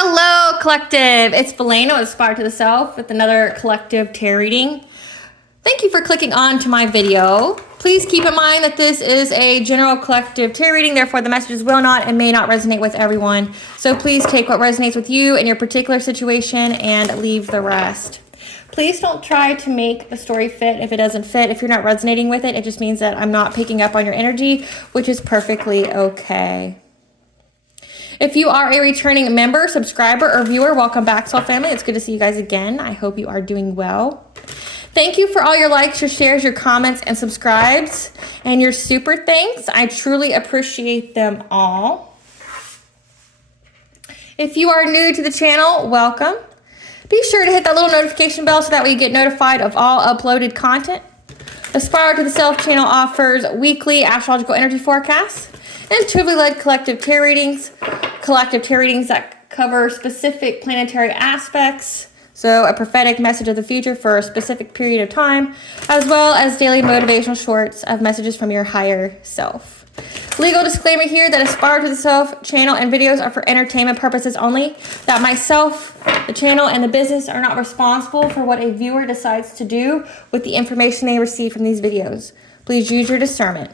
Hello, collective. It's Belena with Aspire to the Self with another collective tarot reading. Thank you for clicking on to my video. Please keep in mind that this is a general collective tarot reading, therefore the messages will not and may not resonate with everyone. So please take what resonates with you in your particular situation and leave the rest. Please don't try to make the story fit if it doesn't fit. If you're not resonating with it, it just means that I'm not picking up on your energy, which is perfectly okay. If you are a returning member, subscriber, or viewer, welcome back, Soul Family. It's good to see you guys again. I hope you are doing well. Thank you for all your likes, your shares, your comments, and subscribes, and your super thanks. I truly appreciate them all. If you are new to the channel, welcome. Be sure to hit that little notification bell so that way you get notified of all uploaded content. Aspire to the Self channel offers weekly astrological energy forecasts, intuitively led collective tarot readings that cover specific planetary aspects, so a prophetic message of the future for a specific period of time, as well as daily motivational shorts of messages from your higher self. Legal disclaimer here that Aspire to the Self channel and videos are for entertainment purposes only, that myself, the channel, and the business are not responsible for what a viewer decides to do with the information they receive from these videos. Please use your discernment.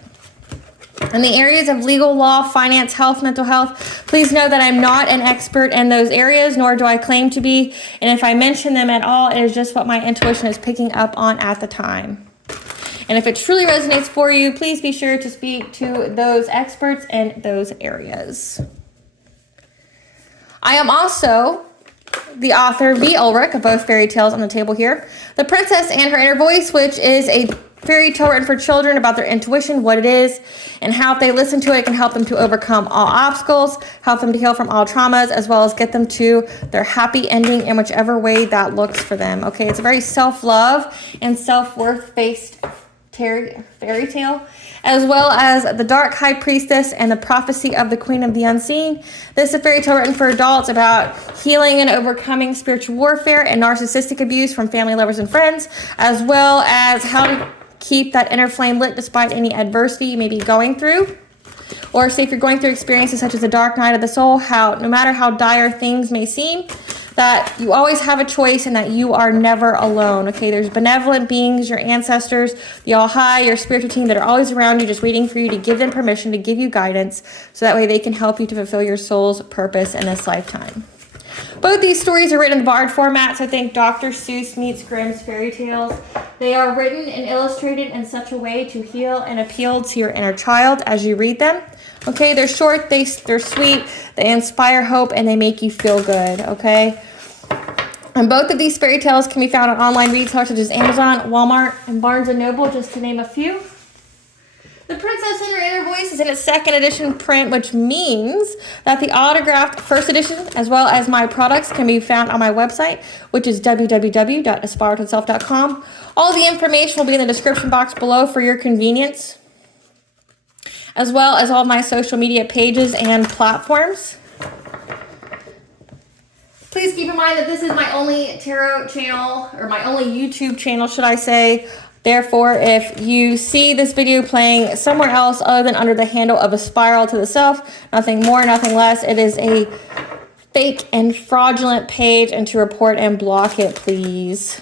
In the areas of legal, law, finance, health, mental health, please know that I'm not an expert in those areas, nor do I claim to be. And if I mention them at all, it is just what my intuition is picking up on at the time. And if it truly resonates for you, please be sure to speak to those experts in those areas. I am also the author, V. Ulrich, of both fairy tales on the table here. The Princess and Her Inner Voice, which is a fairy tale written for children about their intuition, what it is, and how if they listen to it, it can help them to overcome all obstacles, help them to heal from all traumas, as well as get them to their happy ending in whichever way that looks for them. Okay, it's a very self-love and self-worth-based fairy tale, as well as the Dark High Priestess and the Prophecy of the Queen of the Unseen. This is a fairy tale written for adults about healing and overcoming spiritual warfare and narcissistic abuse from family, lovers, and friends, as well as how to keep that inner flame lit despite any adversity you may be going through. Or say if you're going through experiences such as the dark night of the soul, how no matter how dire things may seem, that you always have a choice and that you are never alone. Okay, there's benevolent beings, your ancestors, the All High, your spiritual team that are always around you, just waiting for you to give them permission, to give you guidance, so that way they can help you to fulfill your soul's purpose in this lifetime. Both these stories are written in Bard format, so think Dr. Seuss meets Grimm's fairy tales. They are written and illustrated in such a way to heal and appeal to your inner child as you read them. Okay, they're short, they're sweet, they inspire hope, and they make you feel good, okay? And both of these fairy tales can be found on online retailers such as Amazon, Walmart, and Barnes & Noble, just to name a few. The Princess and Her Inner Voice is in its second edition print, which means that the autographed first edition, as well as my products, can be found on my website, which is www.aspiraltotheself.com. All the information will be in the description box below for your convenience, as well as all of my social media pages and platforms. Please keep in mind that this is my only tarot channel, or my only YouTube channel, should I say. Therefore, if you see this video playing somewhere else other than under the handle of Aspire to the Self, nothing more, nothing less, it is a fake and fraudulent page, and to report and block it, please.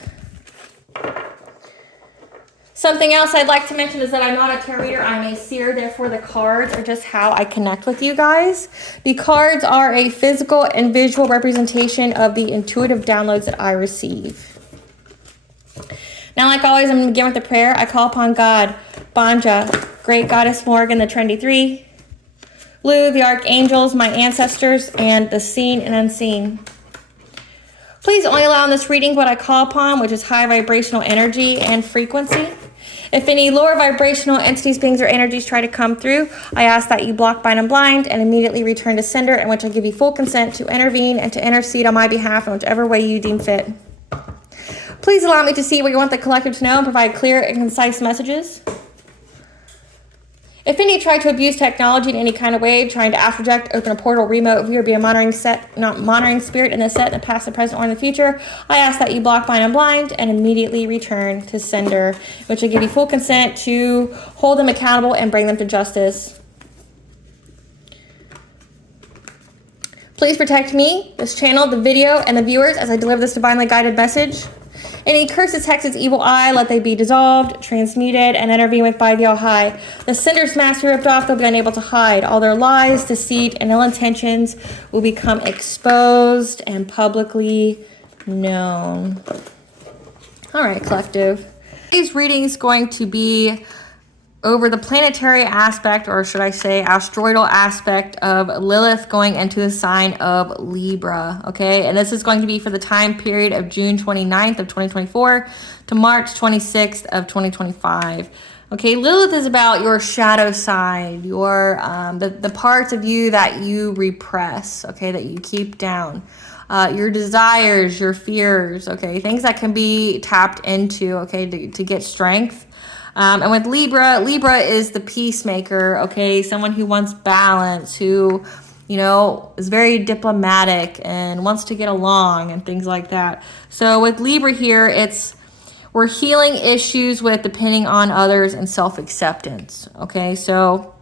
Something else I'd like to mention is that I'm not a tarot reader, I'm a seer, therefore the cards are just how I connect with you guys. The cards are a physical and visual representation of the intuitive downloads that I receive. Now, like always, I'm going to begin with a prayer. I call upon God, Banja, Great Goddess Morgan, the Trinity Three, Lu, the Archangels, my ancestors, and the seen and unseen. Please only allow in this reading what I call upon, which is high vibrational energy and frequency. If any lower vibrational entities, beings, or energies try to come through, I ask that you block, bind, and blind, and immediately return to sender, in which I give you full consent to intervene and to intercede on my behalf in whichever way you deem fit. Please allow me to see what you want the collective to know and provide clear and concise messages. If any try to abuse technology in any kind of way, trying to astroject, open a portal, remote view, or be a monitoring spirit in the set, in the past, the present, or in the future, I ask that you block, bind, and blind, and immediately return to sender, which will give you full consent to hold them accountable and bring them to justice. Please protect me, this channel, the video, and the viewers as I deliver this divinely guided message. Any curses, hexes, evil eye, let they be dissolved, transmuted, and intervened with by the All-High. The cinder's mask ripped off, they'll be unable to hide. All their lies, deceit, and ill intentions will become exposed and publicly known. All right, collective. Today's reading is going to be over the planetary aspect, or should I say asteroidal aspect of Lilith going into the sign of Libra, okay? And this is going to be for the time period of June 29th of 2024 to March 26th of 2025. Okay, Lilith is about your shadow side, your the parts of you that you repress, okay, that you keep down. Your desires, your fears, okay, things that can be tapped into, okay, to get strength. And with Libra, Libra is the peacemaker, okay? Someone who wants balance, who, you know, is very diplomatic and wants to get along and things like that. So with Libra here, we're healing issues with depending on others and self-acceptance, okay? So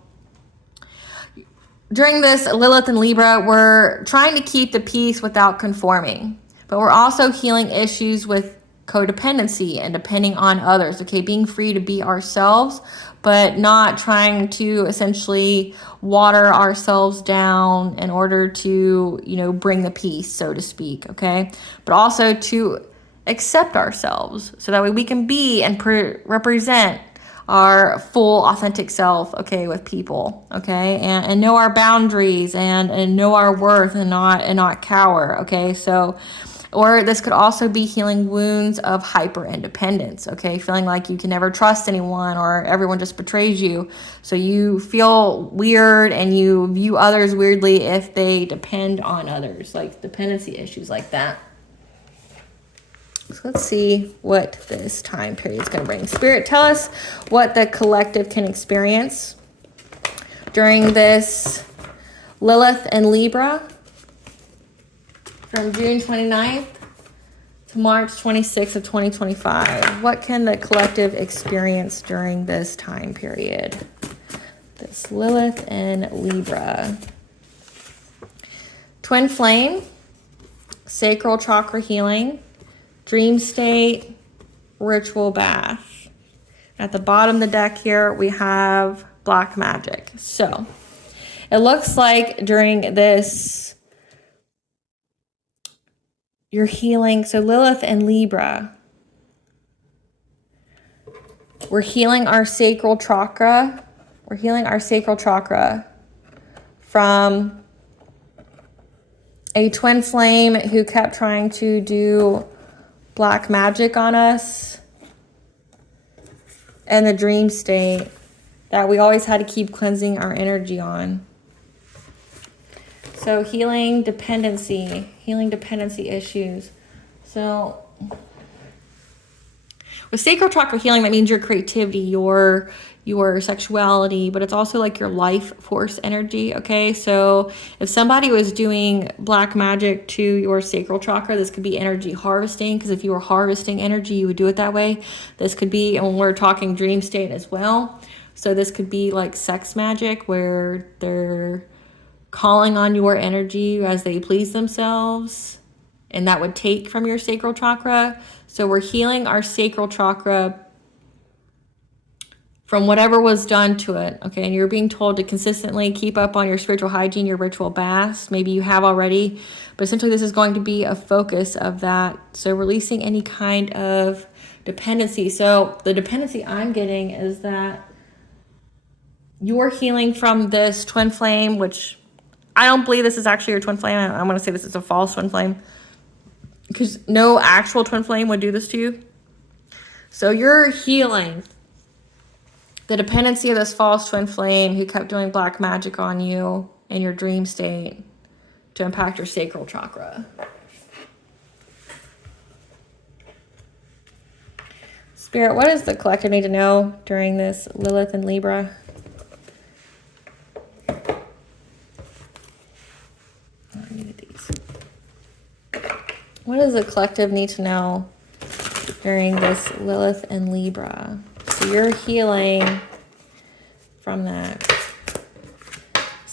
during this Lilith and Libra, we're trying to keep the peace without conforming, but we're also healing issues with codependency and depending on others, okay? Being free to be ourselves, but not trying to essentially water ourselves down in order to, you know, bring the peace, so to speak, okay? But also to accept ourselves so that way we can be and represent our full authentic self, okay, with people, okay? And know our boundaries and know our worth and not cower, okay? So, or this could also be healing wounds of hyper independence, okay? Feeling like you can never trust anyone or everyone just betrays you. So you feel weird and you view others weirdly if they depend on others, like dependency issues like that. So let's see what this time period is going to bring. Spirit, tell us what the collective can experience during this Lilith and Libra from June 29th to March 26th of 2025. What can the collective experience during this time period? This Lilith and Libra. Twin flame, sacral chakra healing, dream state, ritual bath. At the bottom of the deck here, we have black magic. So it looks like during this, you're healing. So Lilith and Libra, we're healing our sacral chakra. We're healing our sacral chakra from a twin flame who kept trying to do black magic on us, and the dream state that we always had to keep cleansing our energy on. So healing dependency issues. So with sacral chakra healing, that means your creativity, your sexuality, but it's also like your life force energy, okay? So if somebody was doing black magic to your sacral chakra, this could be energy harvesting, because if you were harvesting energy, you would do it that way. This could be, and we're talking dream state as well. So this could be like sex magic, where they're calling on your energy as they please themselves, and that would take from your sacral chakra. So we're healing our sacral chakra from whatever was done to it, okay? And you're being told to consistently keep up on your spiritual hygiene, your ritual baths. Maybe you have already, but essentially this is going to be a focus of that. So releasing any kind of dependency. So the dependency I'm getting is that you're healing from this twin flame, which I don't believe this is actually your twin flame. I'm going to say this is a false twin flame, because no actual twin flame would do this to you. So you're healing the dependency of this false twin flame who kept doing black magic on you in your dream state to impact your sacral chakra. Spirit, what does the collective need to know during this Lilith and Libra? What does the collective need to know during this Lilith and Libra? So you're healing from that.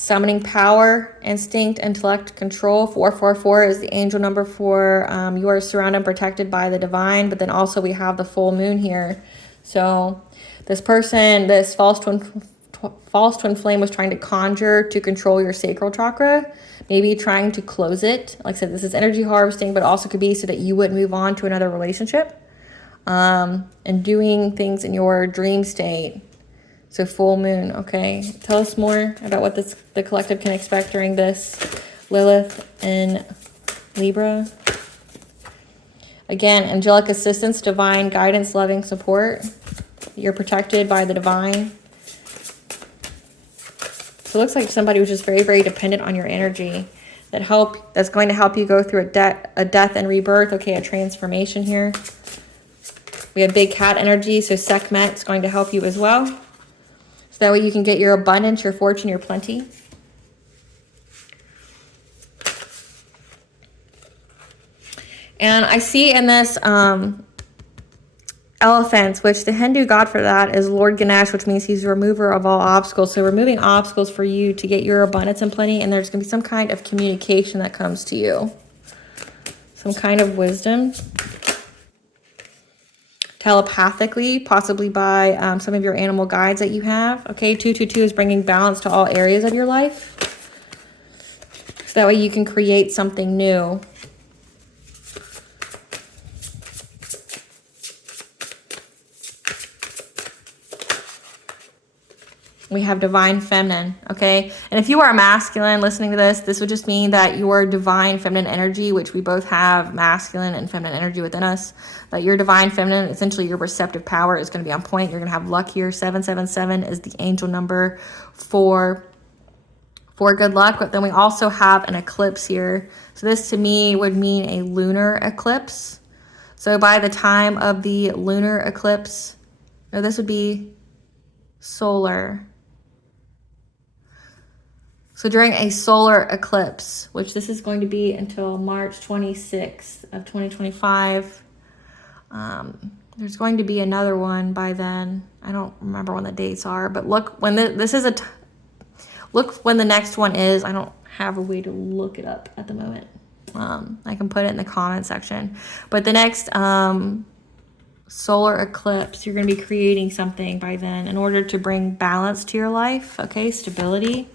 summoning power, instinct, intellect, control. 444 is the angel number for you are surrounded and protected by the divine. But then also we have the full moon here. So this person, this false twin flame was trying to conjure to control your sacral chakra, maybe trying to close it. Like I said, this is energy harvesting, but also could be so that you would move on to another relationship, and doing things in your dream state. So full moon, okay. Tell us more about what the collective can expect during this Lilith in Libra. Again, angelic assistance, divine guidance, loving support. You're protected by the divine. So it looks like somebody was just very, very dependent on your energy that's going to help you go through a death and rebirth. Okay, a transformation here. We have big cat energy, so Sekhmet is going to help you as well. So that way you can get your abundance, your fortune, your plenty. And I see in this elephants, which the Hindu god for that is Lord Ganesh, which means he's the remover of all obstacles. So removing obstacles for you to get your abundance and plenty, and there's going to be some kind of communication that comes to you. Some kind of wisdom. Telepathically, possibly by some of your animal guides that you have. Okay, 222 is bringing balance to all areas of your life. So that way you can create something new. We have divine feminine, okay? And if you are masculine listening to this, this would just mean that your divine feminine energy, which we both have masculine and feminine energy within us, that your divine feminine, essentially your receptive power is going to be on point. You're going to have luck here. 777 is the angel number for good luck. But then we also have an eclipse here. So this to me would mean a lunar eclipse. So by the time of the lunar eclipse, no, this would be solar. So during a solar eclipse, which this is going to be until March 26th of 2025, there's going to be another one by then. I don't remember when the dates are, but look when look when the next one is. I don't have a way to look it up at the moment. I can put it in the comment section. But the next solar eclipse, you're going to be creating something by then in order to bring balance to your life, okay? Stability.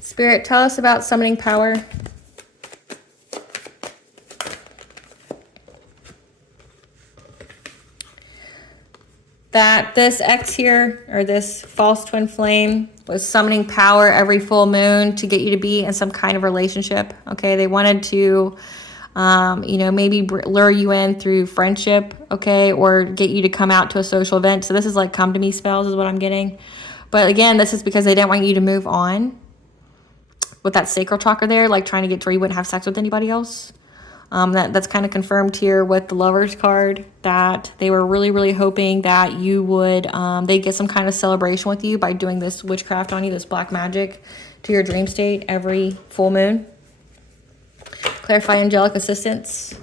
Spirit, tell us about summoning power. That this X here, or this false twin flame, was summoning power every full moon to get you to be in some kind of relationship. Okay, they wanted to, maybe lure you in through friendship, okay, or get you to come out to a social event. So this is like come to me spells is what I'm getting. But again, this is because they didn't want you to move on with that sacral chakra there, like trying to get to where you wouldn't have sex with anybody else. That's kind of confirmed here with the Lovers card, that they were really, really hoping that you would, they'd get some kind of celebration with you by doing this witchcraft on you, this black magic to your dream state every full moon. Clarify angelic assistance.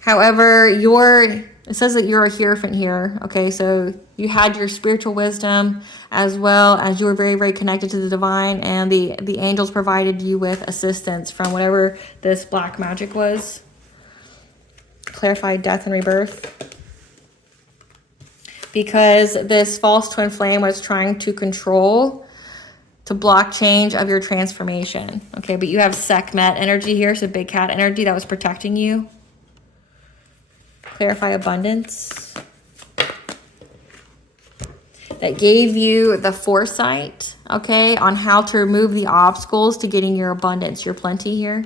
However, it says that you're a hierophant here. Okay, so you had your spiritual wisdom as well as you were very, very connected to the divine, and the angels provided you with assistance from whatever this black magic was. Clarify death and rebirth. Because this false twin flame was trying to control, to block change of your transformation. Okay, but you have Sekhmet energy here, so big cat energy that was protecting you. Clarify abundance. That gave you the foresight, okay, on how to remove the obstacles to getting your abundance, your plenty here.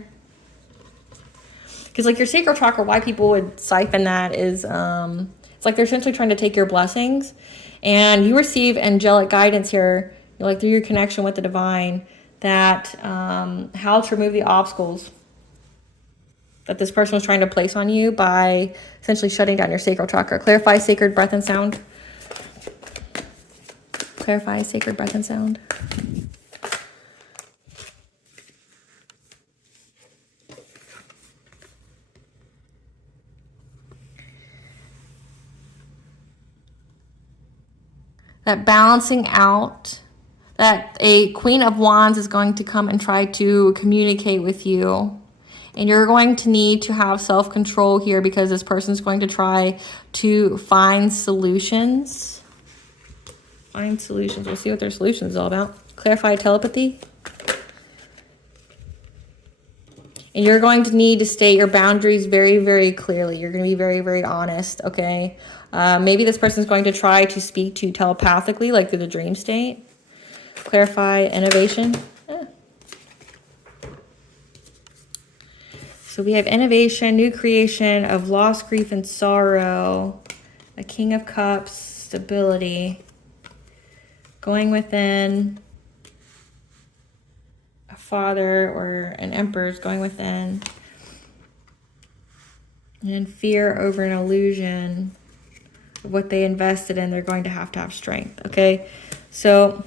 Because like your sacral chakra, why people would siphon that is, it's like they're essentially trying to take your blessings, and you receive angelic guidance here, like through your connection with the divine, that how to remove the obstacles that this person was trying to place on you by essentially shutting down your sacral chakra. Clarify sacred breath and sound. Clarify sacred breath and sound. that balancing out, that a Queen of Wands is going to come and try to communicate with you. And you're going to need to have self-control here because this person is going to try to find solutions. Find solutions. We'll see what their solution is all about. Clarify telepathy. And you're going to need to state your boundaries very, very clearly. You're going to be very, very honest, okay? Maybe this person is going to try to speak to you telepathically, like through the dream state. Clarify innovation. So we have innovation, new creation of loss, grief, and sorrow. A King of Cups, stability. Going within. A Father or an Emperor is going within. And then fear over an illusion of what they invested in. They're going to have strength, okay? So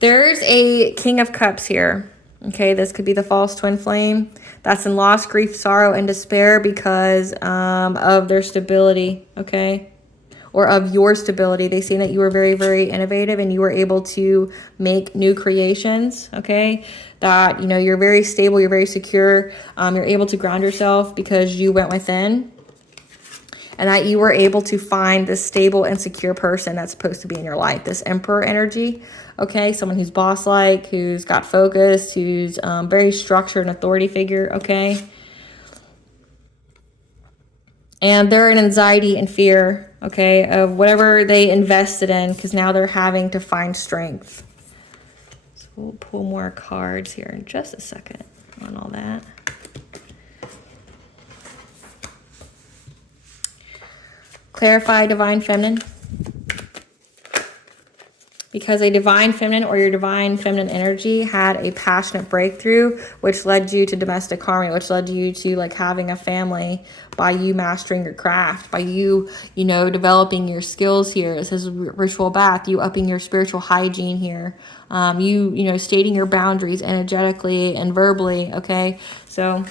there's a King of Cups here, okay? This could be the false twin flame. That's in loss, grief, sorrow, and despair because of their stability, okay? Or of your stability. They say that you were very, very innovative and you were able to make new creations, okay? That, you know, you're very stable, you're very secure. You're able to ground yourself because you went within. And that you were able to find this stable and secure person that's supposed to be in your life. This Emperor energy, okay? Someone who's boss-like, who's got focus, who's very structured, an authority figure, okay? And they're in anxiety and fear, okay, of whatever they invested in because now they're having to find strength. So we'll pull more cards here in just a second on all that. Clarify divine feminine. Because a divine feminine or your divine feminine energy had a passionate breakthrough, which led you to domestic harmony, which led you to like having a family by you mastering your craft, by you, you know, developing your skills here. It says ritual bath, you upping your spiritual hygiene here. You know, stating your boundaries energetically and verbally, okay? So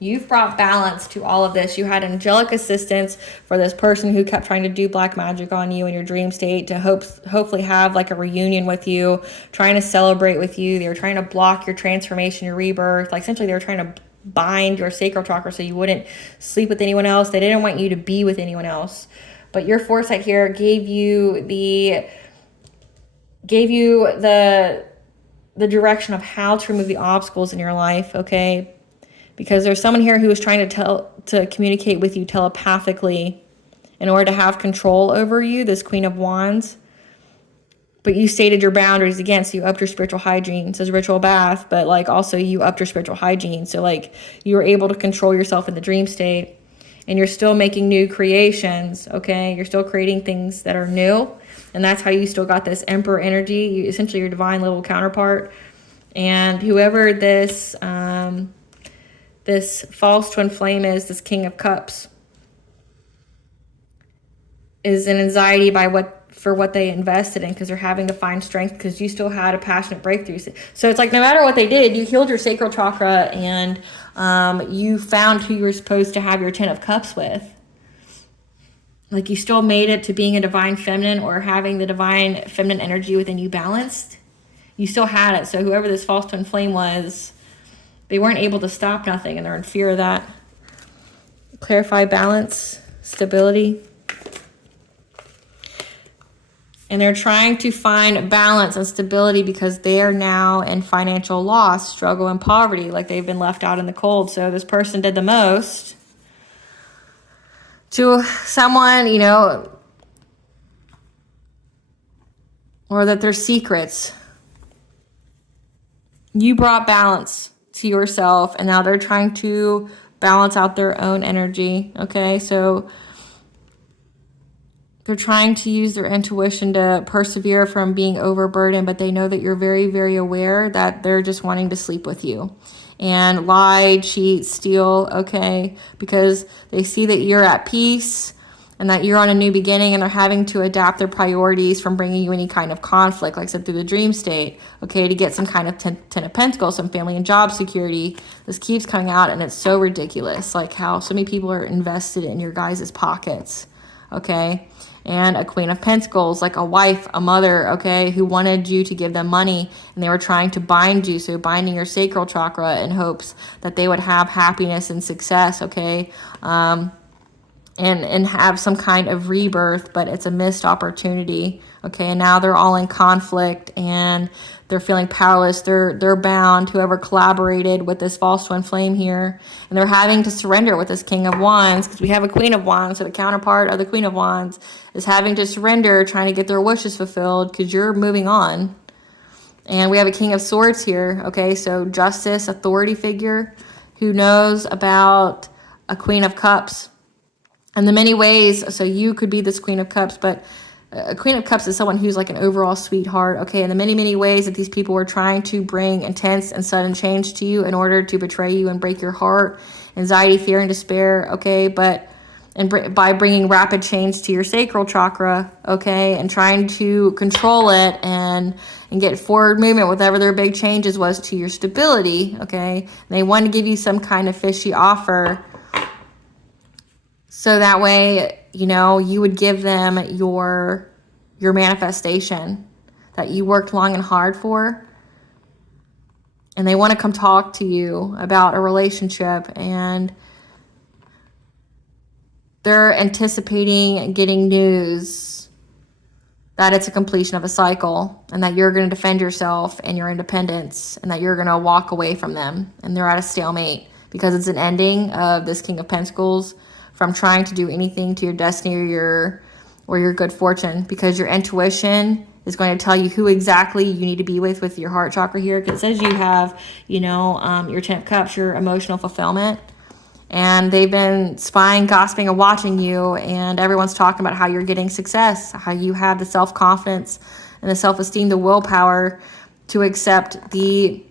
you've brought balance to all of this. You had angelic assistance for this person who kept trying to do black magic on you in your dream state to hopefully have like a reunion with you, trying to celebrate with you. They were trying to block your transformation, your rebirth. Like essentially they were trying to bind your sacral chakra so you wouldn't sleep with anyone else. They didn't want you to be with anyone else. But your foresight here gave you the direction of how to remove the obstacles in your life, okay? Because there's someone here who is trying to communicate with you telepathically in order to have control over you, this Queen of Wands. But you stated your boundaries again, so you upped your spiritual hygiene. It says ritual bath, but like also you upped your spiritual hygiene. So like you were able to control yourself in the dream state and you're still making new creations, okay? You're still creating things that are new. And that's how you still got this Emperor energy, essentially your divine little counterpart. And whoever this false twin flame is, this King of Cups, is in anxiety for what they invested in because they're having to find strength because you still had a passionate breakthrough. So it's like no matter what they did, you healed your sacral chakra and you found who you were supposed to have your 10 of Cups with. Like you still made it to being a divine feminine or having the divine feminine energy within you balanced. You still had it. So whoever this false twin flame was, they weren't able to stop nothing and they're in fear of that. Clarify balance, stability. And they're trying to find balance and stability because they are now in financial loss, struggle, and poverty. Like they've been left out in the cold. So this person did the most to someone, you know, or that their secrets. You brought balance to yourself and now they're trying to balance out their own energy, okay? So they're trying to use their intuition to persevere from being overburdened, but they know that you're very, very aware that they're just wanting to sleep with you and lie, cheat, steal, okay? Because they see that you're at peace and that you're on a new beginning, and they're having to adapt their priorities from bringing you any kind of conflict, like I said, through the dream state, okay, to get some kind of ten of Pentacles, some family and job security. This keeps coming out, and it's so ridiculous, like how so many people are invested in your guys' pockets, okay? And a Queen of Pentacles, like a wife, a mother, okay, who wanted you to give them money, and they were trying to bind you, so binding your sacral chakra in hopes that they would have happiness and success, okay? And have some kind of rebirth, but it's a missed opportunity, okay? And now they're all in conflict, and they're feeling powerless. They're bound, whoever collaborated with this false twin flame here, and they're having to surrender with this King of Wands, because we have a Queen of Wands, so the counterpart of the Queen of Wands is having to surrender, trying to get their wishes fulfilled, because you're moving on. And we have a King of Swords here, okay? So justice, authority figure who knows about a Queen of Cups. And the many ways, so you could be this Queen of Cups, but a Queen of Cups is someone who's like an overall sweetheart, okay? And the many, many ways that these people were trying to bring intense and sudden change to you in order to betray you and break your heart, anxiety, fear, and despair, okay? But by bringing rapid change to your sacral chakra, okay, and trying to control it and get forward movement, whatever their big changes was to your stability, okay? And they want to give you some kind of fishy offer, so that way, you know, you would give them your manifestation that you worked long and hard for. And they want to come talk to you about a relationship, and they're anticipating getting news that it's a completion of a cycle, and that you're going to defend yourself and your independence, and that you're going to walk away from them. And they're at a stalemate because it's an ending of this King of Pentacles from trying to do anything to your destiny or your good fortune, because your intuition is going to tell you who exactly you need to be with your heart chakra here. Because it says you have, you know, your 10 of Cups, your emotional fulfillment. And they've been spying, gossiping, and watching you. And everyone's talking about how you're getting success, how you have the self-confidence and the self-esteem, the willpower to accept the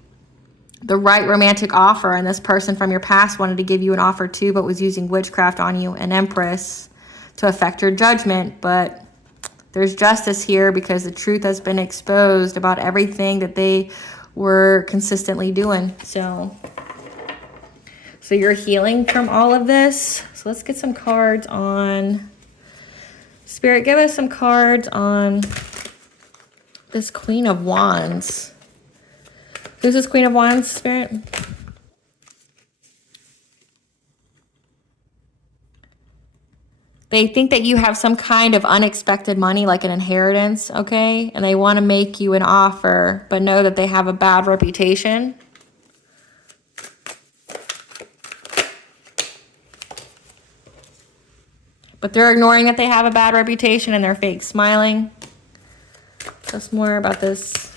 right romantic offer. And this person from your past wanted to give you an offer too, but was using witchcraft on you, an Empress, to affect your judgment. But there's justice here, because the truth has been exposed about everything that they were consistently doing. So you're healing from all of this. So let's get some cards on Spirit. Give us some cards on this Queen of Wands. Who's this Queen of Wands, Spirit? They think that you have some kind of unexpected money, like an inheritance, okay? And they want to make you an offer, but know that they have a bad reputation. But they're ignoring that they have a bad reputation, and they're fake smiling. That's more about this.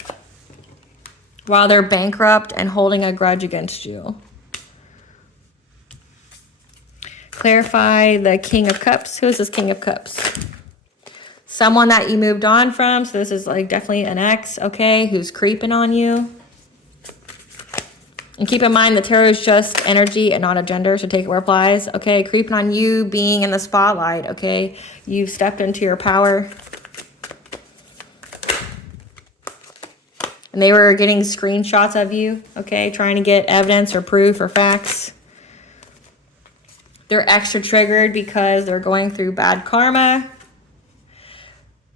While they're bankrupt and holding a grudge against you. Clarify the King of Cups. Who is this King of Cups? Someone that you moved on from. So this is like definitely an ex, okay, who's creeping on you. And keep in mind the tarot is just energy and not a gender, so take it where it applies. Okay, creeping on you, being in the spotlight, okay? You've stepped into your power. And they were getting screenshots of you, okay? Trying to get evidence or proof or facts. They're extra triggered because they're going through bad karma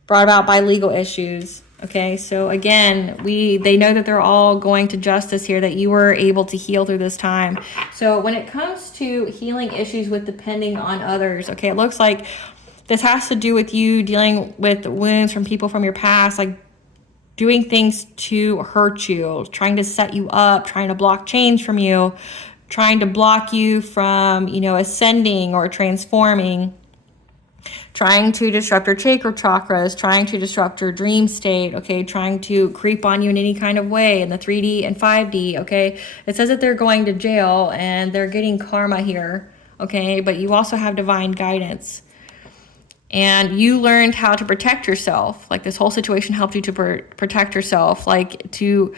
brought about by legal issues. Okay, so again, they know that they're all going to justice here, that you were able to heal through this time. So when it comes to healing issues with depending on others, okay, it looks like this has to do with you dealing with wounds from people from your past, like doing things to hurt you, trying to set you up, trying to block change from you, trying to block you from, you know, ascending or transforming. Trying to disrupt your sacral chakras, trying to disrupt your dream state, okay? Trying to creep on you in any kind of way in the 3D and 5D, okay? It says that they're going to jail and they're getting karma here, okay? But you also have divine guidance. And you learned how to protect yourself. Like this whole situation helped you to protect yourself, like to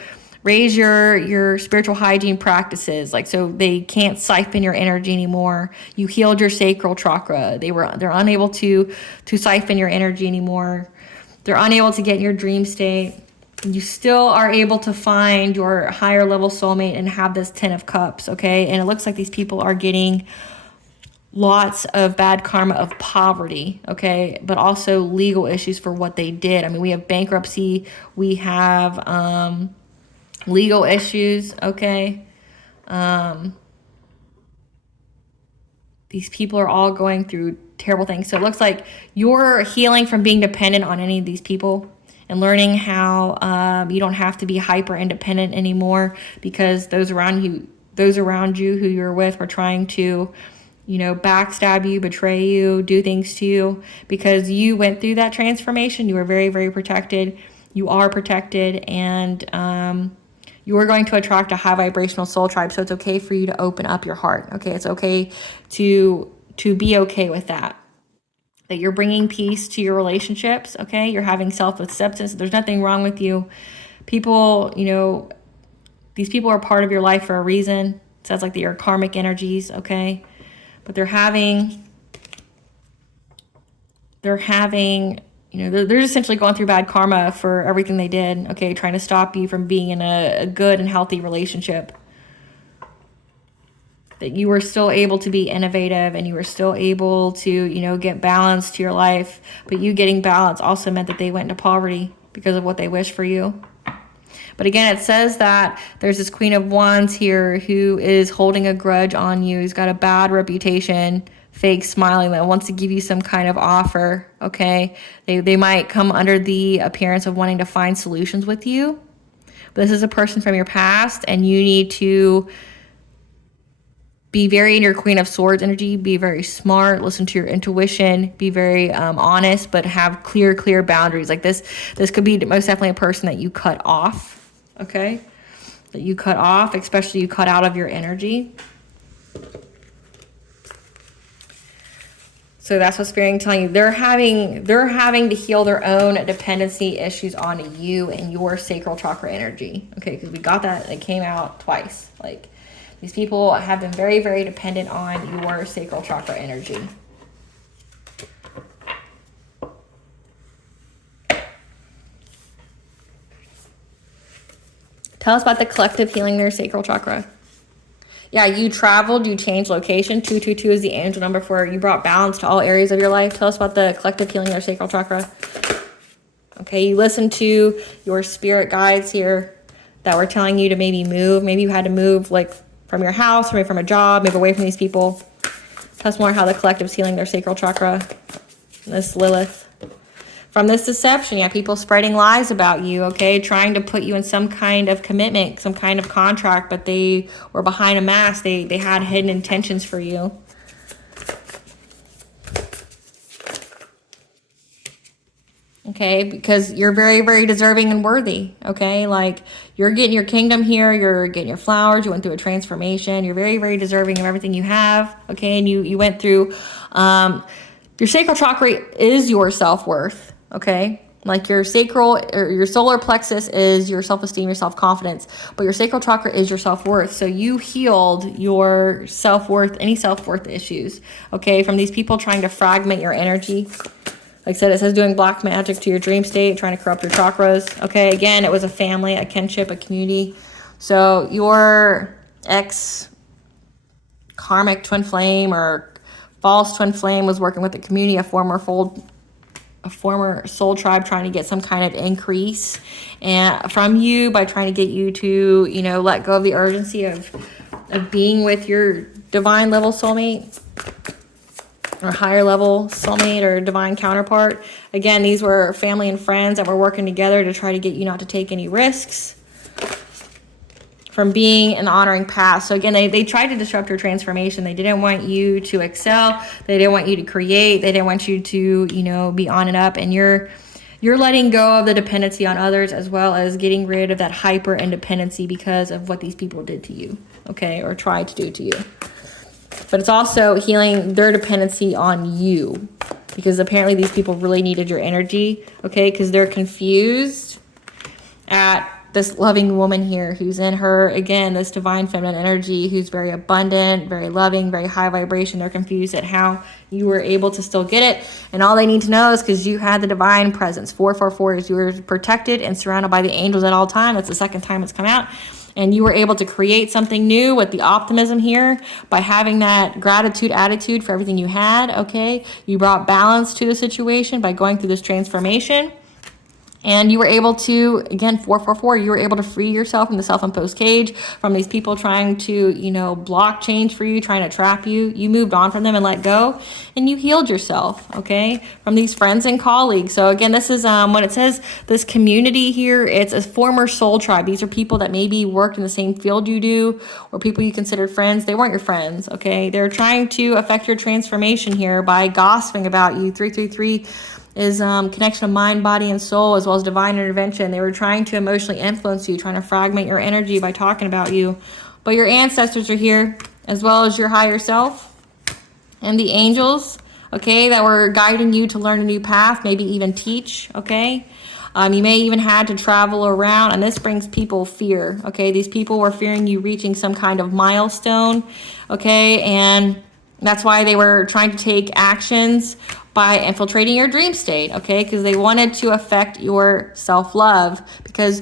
Raise your spiritual hygiene practices, like, so they can't siphon your energy anymore. You healed your sacral chakra. They're unable to siphon your energy anymore. They're unable to get in your dream state. You still are able to find your higher level soulmate and have this 10 of cups, okay? And it looks like these people are getting lots of bad karma of poverty, okay? But also legal issues for what they did. I mean, we have bankruptcy. We have legal issues, okay? These people are all going through terrible things. So it looks like you're healing from being dependent on any of these people and learning how you don't have to be hyper independent anymore, because those around you who you're with were trying to, you know, backstab you, betray you, do things to you. Because you went through that transformation, you were very, very protected. You are protected, and you are going to attract a high vibrational soul tribe. So it's okay for you to open up your heart. Okay, it's okay to be okay with that. That you're bringing peace to your relationships. Okay, you're having self-acceptance. There's nothing wrong with you. People, you know, these people are part of your life for a reason. It sounds like they are karmic energies. Okay, but they're having, you know, they're essentially going through bad karma for everything they did, okay, trying to stop you from being in a good and healthy relationship. That you were still able to be innovative and you were still able to, you know, get balance to your life. But you getting balance also meant that they went into poverty because of what they wished for you. But again, it says that there's this Queen of Wands here who is holding a grudge on you. Who's got a bad reputation, fake smiling, that wants to give you some kind of offer, okay? They might come under the appearance of wanting to find solutions with you. But this is a person from your past, and you need to be very in your Queen of Swords energy, be very smart, listen to your intuition, be very honest, but have clear boundaries. Like this could be most definitely a person that you cut off, okay? That you cut off, especially you cut out of your energy. So that's what Spirit is telling you. They're having to heal their own dependency issues on you and your sacral chakra energy. Okay, because we got that, it came out twice. Like, these people have been very, very dependent on your sacral chakra energy. Tell us about the collective healing their sacral chakra. Yeah, you traveled, you changed location. 222 is the angel number for you brought balance to all areas of your life. Tell us about the collective healing their sacral chakra. Okay, you listened to your spirit guides here that were telling you to maybe move. Maybe you had to move, like, from your house, maybe from a job, maybe away from these people. Tell us more how the collective's healing their sacral chakra. This Lilith. From this deception, yeah, people spreading lies about you, okay, trying to put you in some kind of commitment, some kind of contract, but they were behind a mask. They had hidden intentions for you. Okay, because you're very, very deserving and worthy, okay? Like, you're getting your kingdom here, you're getting your flowers, you went through a transformation, you're very, very deserving of everything you have, okay? And you went through, your sacral chakra is your self-worth, okay? Like, your sacral, or your solar plexus is your self-esteem, your self-confidence, but your sacral chakra is your self-worth. So you healed your self-worth, any self-worth issues, okay? From these people trying to fragment your energy. Like I said, it says doing black magic to your dream state, trying to corrupt your chakras. Okay, again, it was a family, a kinship, a community. So your ex-karmic twin flame or false twin flame was working with the community, a former soul tribe, trying to get some kind of increase and from you by trying to get you to, you know, let go of the urgency of being with your divine level soulmate. Or higher level soulmate or divine counterpart. Again, these were family and friends that were working together to try to get you not to take any risks from being an honoring past. So again, they tried to disrupt your transformation. They didn't want you to excel. They didn't want you to create. They didn't want you to, you know, be on and up. And you're letting go of the dependency on others, as well as getting rid of that hyper independency because of what these people did to you, okay, or tried to do to you. But it's also healing their dependency on you, because apparently these people really needed your energy, okay? Because they're confused at this loving woman here who's in her, again, this divine feminine energy, who's very abundant, very loving, very high vibration. They're confused at how you were able to still get it. And all they need to know is because you had the divine presence. 444 is you were protected and surrounded by the angels at all time. It's the second time it's come out. And you were able to create something new with the optimism here by having that gratitude attitude for everything you had, okay? You brought balance to the situation by going through this transformation. And you were able to, again, 444, you were able to free yourself from the self-imposed cage, from these people trying to, you know, block change for you, trying to trap you. You moved on from them and let go, and you healed yourself, okay, from these friends and colleagues. So again, this is when it says this community here, it's a former soul tribe. These are people that maybe worked in the same field you do, or people you considered friends. They weren't your friends, okay? They're trying to affect your transformation here by gossiping about you. 333 is connection of mind, body, and soul, as well as divine intervention. They were trying to emotionally influence you, trying to fragment your energy by talking about you. But your ancestors are here, as well as your higher self and the angels, okay, that were guiding you to learn a new path, maybe even teach, okay? You may even had to travel around, and this brings people fear, okay? These people were fearing you reaching some kind of milestone, okay? And that's why they were trying to take actions by infiltrating your dream state, okay? Because they wanted to affect your self-love. Because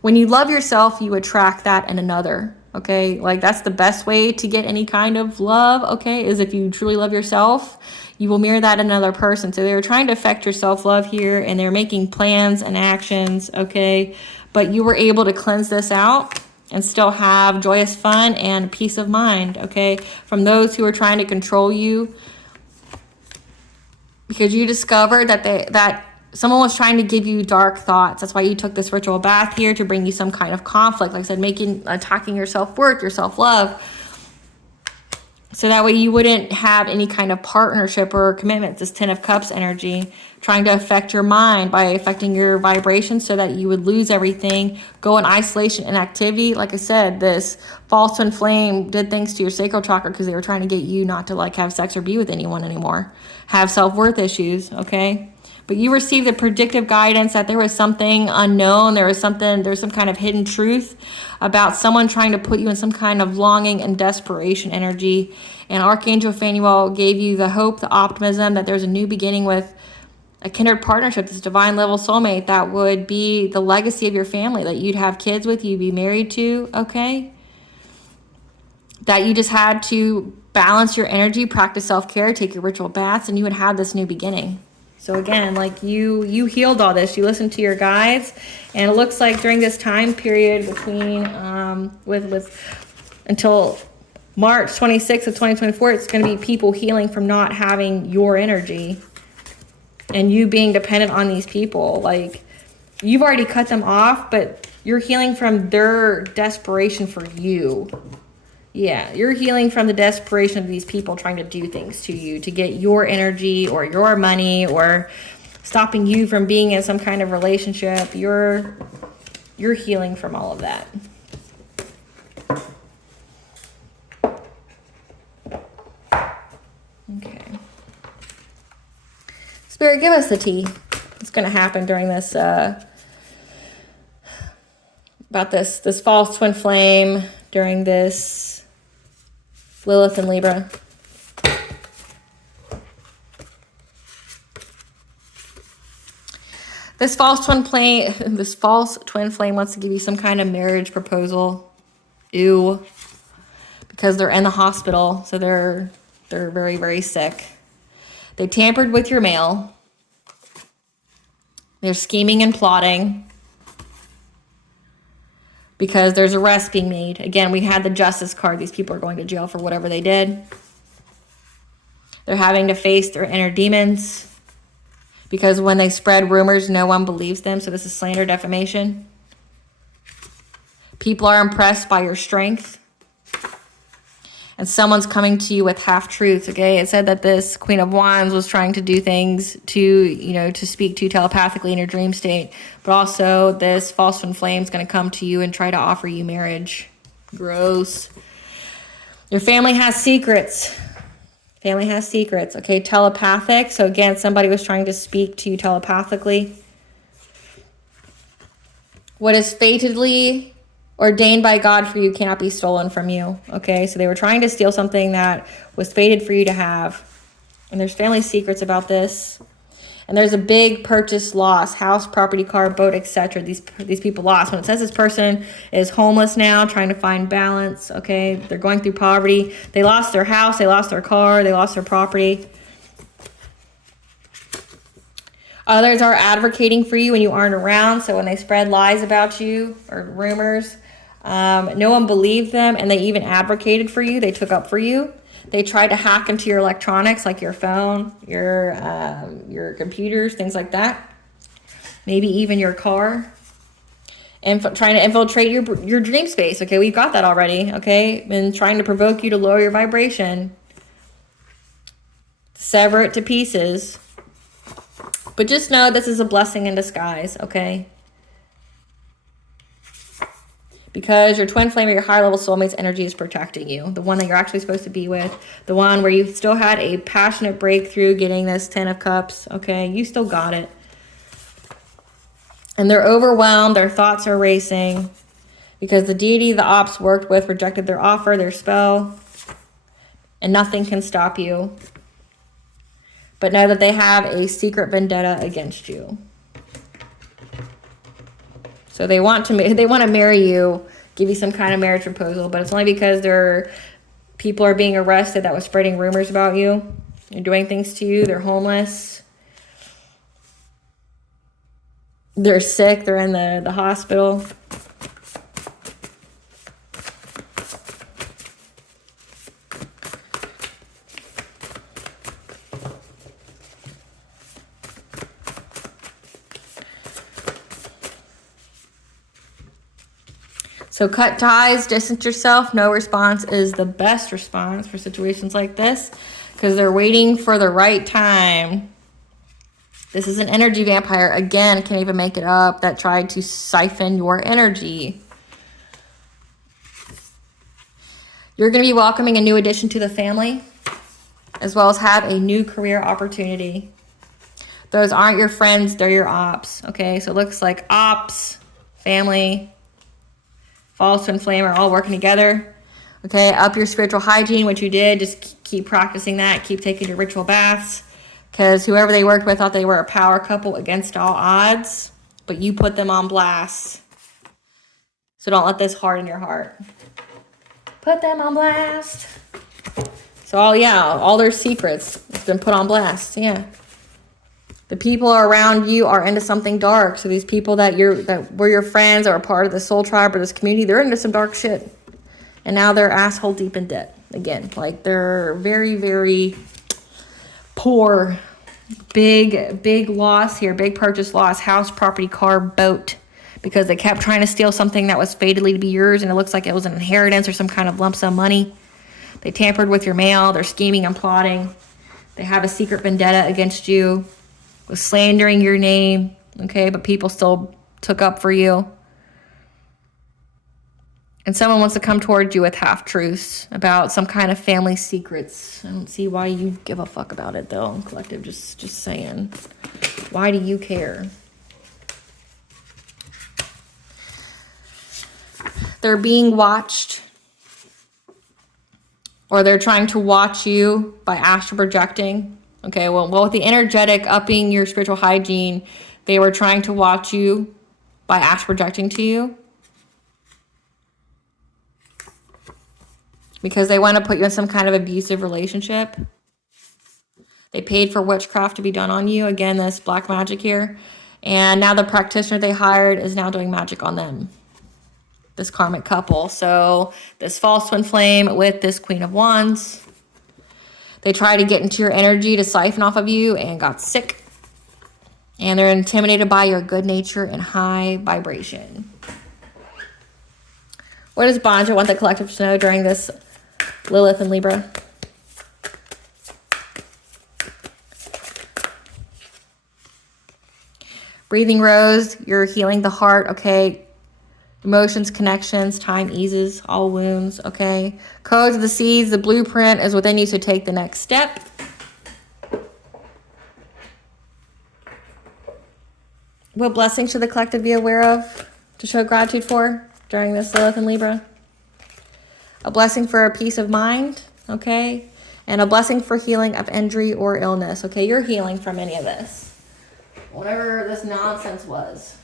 when you love yourself, you attract that in another, okay? Like, that's the best way to get any kind of love, okay? Is if you truly love yourself, you will mirror that in another person. So they were trying to affect your self-love here, and they're making plans and actions, okay? But you were able to cleanse this out and still have joyous fun and peace of mind, okay? From those who are trying to control you, because you discovered that someone was trying to give you dark thoughts. That's why you took this ritual bath here, to bring you some kind of conflict. Like I said, attacking your self-worth, your self-love. So that way you wouldn't have any kind of partnership or commitment. This Ten of Cups energy, trying to affect your mind by affecting your vibration so that you would lose everything, go in isolation and inactivity. Like I said, this false twin flame did things to your sacral chakra because they were trying to get you not to like have sex or be with anyone anymore, have self-worth issues, okay? But you received the predictive guidance that there was something unknown, there was some kind of hidden truth about someone trying to put you in some kind of longing and desperation energy. And Archangel Phanuel gave you the hope, the optimism that there's a new beginning with a kindred partnership, this divine level soulmate that would be the legacy of your family, that you'd have kids with, you'd be married to, okay? That you just had to balance your energy, practice self-care, take your ritual baths, and you would have this new beginning. So again, like you healed all this. You listened to your guides, and it looks like during this time period between until March 26th of 2024, it's going to be people healing from not having your energy and you being dependent on these people. Like, you've already cut them off, but you're healing from their desperation for you. Yeah, you're healing from the desperation of these people trying to do things to you to get your energy or your money, or stopping you from being in some kind of relationship. You're healing from all of that. Okay. Spirit, give us the tea. What's going to happen during this, about this false twin flame, during this Lilith and Libra. This false twin flame wants to give you some kind of marriage proposal. Ew. Because they're in the hospital, so they're very, very sick. They tampered with your mail. They're scheming and plotting because there's arrests being made. Again, we had the justice card. These people are going to jail for whatever they did. They're having to face their inner demons because when they spread rumors, no one believes them. So this is slander, defamation. People are impressed by your strength. And someone's coming to you with half-truths, okay? It said that this Queen of Wands was trying to do things to speak to you telepathically in your dream state. But also, this false twin flame is going to come to you and try to offer you marriage. Gross. Your family has secrets. Family has secrets, okay? Telepathic. So again, somebody was trying to speak to you telepathically. What is fatedly ordained by God for you cannot be stolen from you. Okay, so they were trying to steal something that was fated for you to have. And there's family secrets about this. And there's a big purchase loss, house, property, car, boat, etc. These people lost. When it says this person is homeless now, trying to find balance, okay? They're going through poverty. They lost their house, they lost their car, they lost their property. Others are advocating for you when you aren't around. So when they spread lies about you or rumors, no one believed them, and they even advocated for you. They took up for you. They tried to hack into your electronics, like your phone, your computers, things like that. Maybe even your car. And trying to infiltrate your dream space. Okay, we've got that already. Okay, and trying to provoke you to lower your vibration. Sever it to pieces. But just know this is a blessing in disguise, okay? Because your twin flame or your higher level soulmate's energy is protecting you. The one that you're actually supposed to be with. The one where you still had a passionate breakthrough getting this 10 of Cups, okay? You still got it. And they're overwhelmed. Their thoughts are racing. Because the deity the ops worked with rejected their offer, their spell. And nothing can stop you. But know that they have a secret vendetta against you. So they want to marry you, give you some kind of marriage proposal, but it's only because people are being arrested that was spreading rumors about you. They're doing things to you. They're homeless. They're sick. They're in the hospital. So cut ties, distance yourself. No response is the best response for situations like this because they're waiting for the right time. This is an energy vampire. Again, can't even make it up, that tried to siphon your energy. You're going to be welcoming a new addition to the family as well as have a new career opportunity. Those aren't your friends, they're your ops. Okay, so it looks like ops, family, false twin flame are all working together. Okay, up your spiritual hygiene, which you did. Just keep practicing that. Keep taking your ritual baths. Because whoever they worked with thought they were a power couple against all odds. But you put them on blast. So don't let this harden your heart. Put them on blast. So all their secrets have been put on blast. Yeah. The people around you are into something dark. So these people that were your friends or a part of the soul tribe or this community, they're into some dark shit. And now they're asshole deep in debt. Again, like they're very, very poor. Big loss here. Big purchase loss. House, property, car, boat. Because they kept trying to steal something that was fatedly to be yours. And it looks like it was an inheritance or some kind of lump sum money. They tampered with your mail. They're scheming and plotting. They have a secret vendetta against you. Was slandering your name, okay, but people still took up for you. And someone wants to come towards you with half-truths about some kind of family secrets. I don't see why you give a fuck about it, though, collective, just saying. Why do you care? They're being watched, or they're trying to watch you by astral projecting. Okay, well, with the energetic upping your spiritual hygiene, they were trying to watch you by astral projecting to you. Because they want to put you in some kind of abusive relationship. They paid for witchcraft to be done on you. Again, this black magic here. And now the practitioner they hired is now doing magic on them. This karmic couple. So this false twin flame with this Queen of Wands. They tried to get into your energy to siphon off of you and got sick. And they're intimidated by your good nature and high vibration. What does Bonja want the collective to know during this Lilith and Libra? Breathing Rose, you're healing the heart, okay? Emotions, connections, time eases all wounds, okay? Codes of the seeds, the blueprint is within you, so take the next step. What blessings should the collective be aware of? to show gratitude for during this Lilith and Libra. A blessing for a peace of mind, okay? And a blessing for healing of injury or illness, okay? You're healing from any of this. Whatever this nonsense was.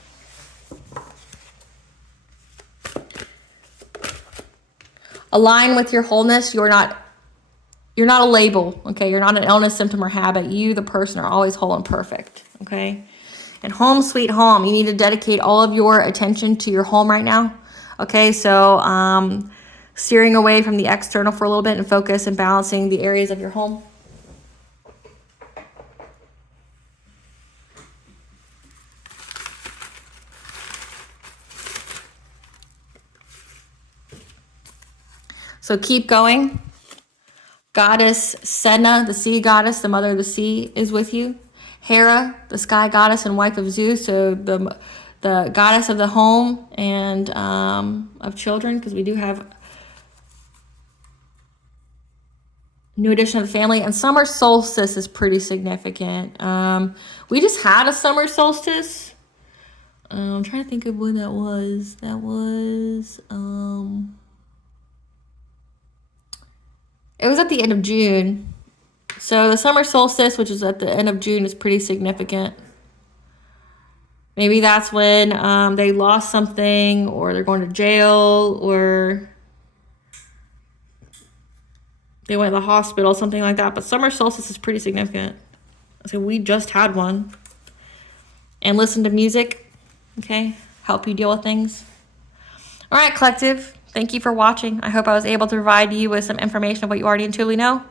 Align with your wholeness. You're not a label, okay? You're not an illness, symptom, or habit. You, the person, are always whole and perfect, okay? And home sweet home. You need to dedicate all of your attention to your home right now, okay? So, steering away from the external for a little bit and focus and balancing the areas of your home. So keep going. Goddess Sedna, the sea goddess, the mother of the sea, is with you. Hera, the sky goddess and wife of Zeus, so the goddess of the home and of children, because we do have new addition of the family. And summer solstice is pretty significant. We just had a summer solstice. I'm trying to think of when that was. That was it was at the end of June. So the summer solstice, which is at the end of June, is pretty significant. Maybe that's when they lost something, or they're going to jail, or they went to the hospital, something like that. But summer solstice is pretty significant. So we just had one. And listen to music, okay? Help you deal with things. All right, collective. Thank you for watching. I hope I was able to provide you with some information of what you already intuitively know.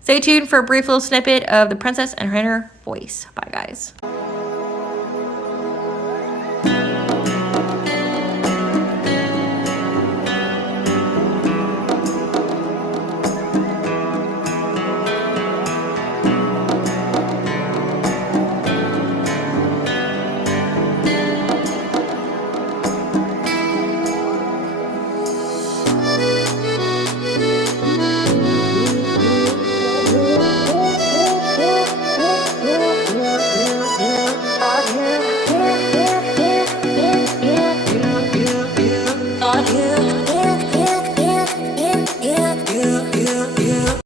Stay tuned for a brief little snippet of the princess and her inner voice. Bye, guys.